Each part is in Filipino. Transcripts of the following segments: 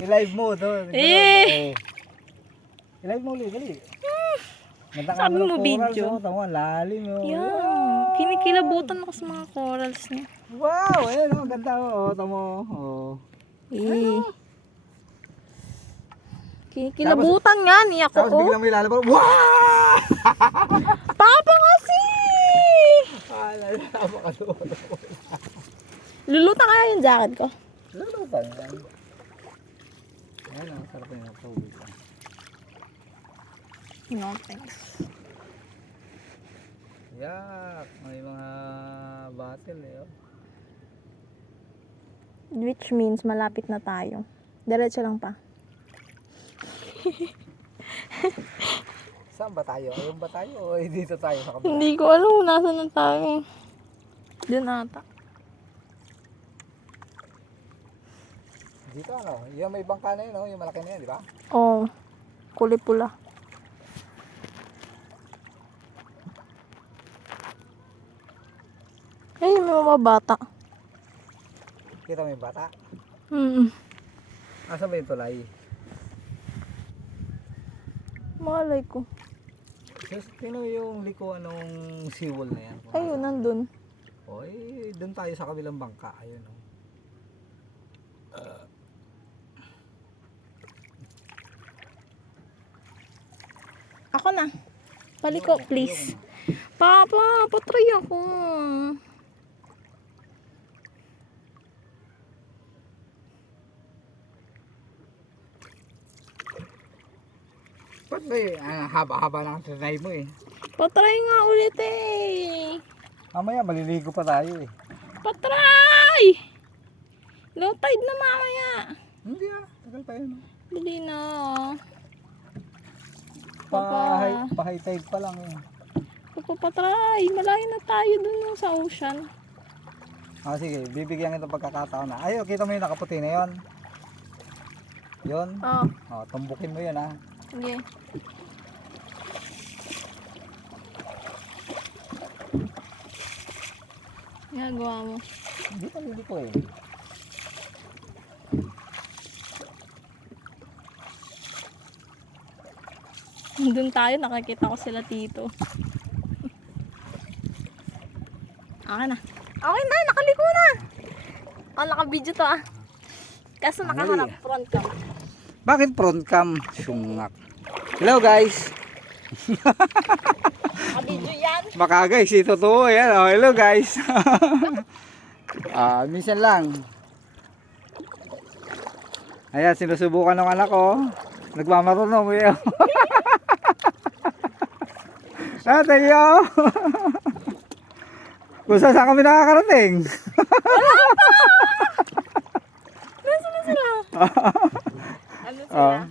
I-live mo to. Eh. I-live mo ulit, dali. Sabi mo video. Tama, lalim mo. Yan. Kinikilabutan ako sa mga corals niya. Wow, ayun oh, ganda oh. Tama oh. Eh. Kinikilabutan nga niya ako. Tapos biglang may lalabas. Wow! Papa kasi! Lalabas ka doon. Lulutan kaya yung jacket ko. Lulutan yan. Ayan oh, sarap yung tubig. No, thanks. Yak, may mga battle eh. Oh. Which means malapit na tayo. Diretso lang pa. Saan ba tayo? Ayun ba tayo o dito tayo sa kabila? Hindi ko alam kung nasa na tayo. Diyan ata. Dito ano? Yung may bangka na yun, no? Yung malaki na yun, di ba? Oh, kulay pula. Ay, may mga bata. Kita mo yung bata? Asa ba yung tulay? Malay ko. Just, tino yung likuan ng seawall na yan. Ayun, nandun. O, eh, doon tayo sa kabilang bangka. Ayun, oh. Ako na. Paliko, please. Papa, patry ako. Ba't ba haba-haba ng sanay mo eh? Patry nga ulit eh. Mamaya maliligo pa tayo eh. Patry! Low tide na mamaya. Hindi ah, tagal pa yun. Dali na. Pa-high tide pa lang eh. Papatry. Malayo na tayo dun sa ocean. Ah sige, bibigyan kita pagkakataon na. Ay, kita mo yung nakaputi na yun. Yun. Oh, Oh, tumbukin mo yun ah. sige. Ginagawa mo. Hindi pa hindi ko eh. Doon tayo, nakakita ko sila tito. Okay na. Okay na, nakaliko na. Oh, naka-video to ah. Kaso nakaharap front cam. Bakit front cam? Sungak. Hello guys. Naka-video yan. Baka guys, ito to. Yan. Oh, hello guys. Minsan lang. Ayan, sinusubukan ng anak ko. Nagmamarunong yun. Tayo. Kung saan kami nakakarating. Wala pa! Nasaan na sila? Ano sila?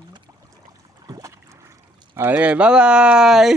Okay, bye-bye!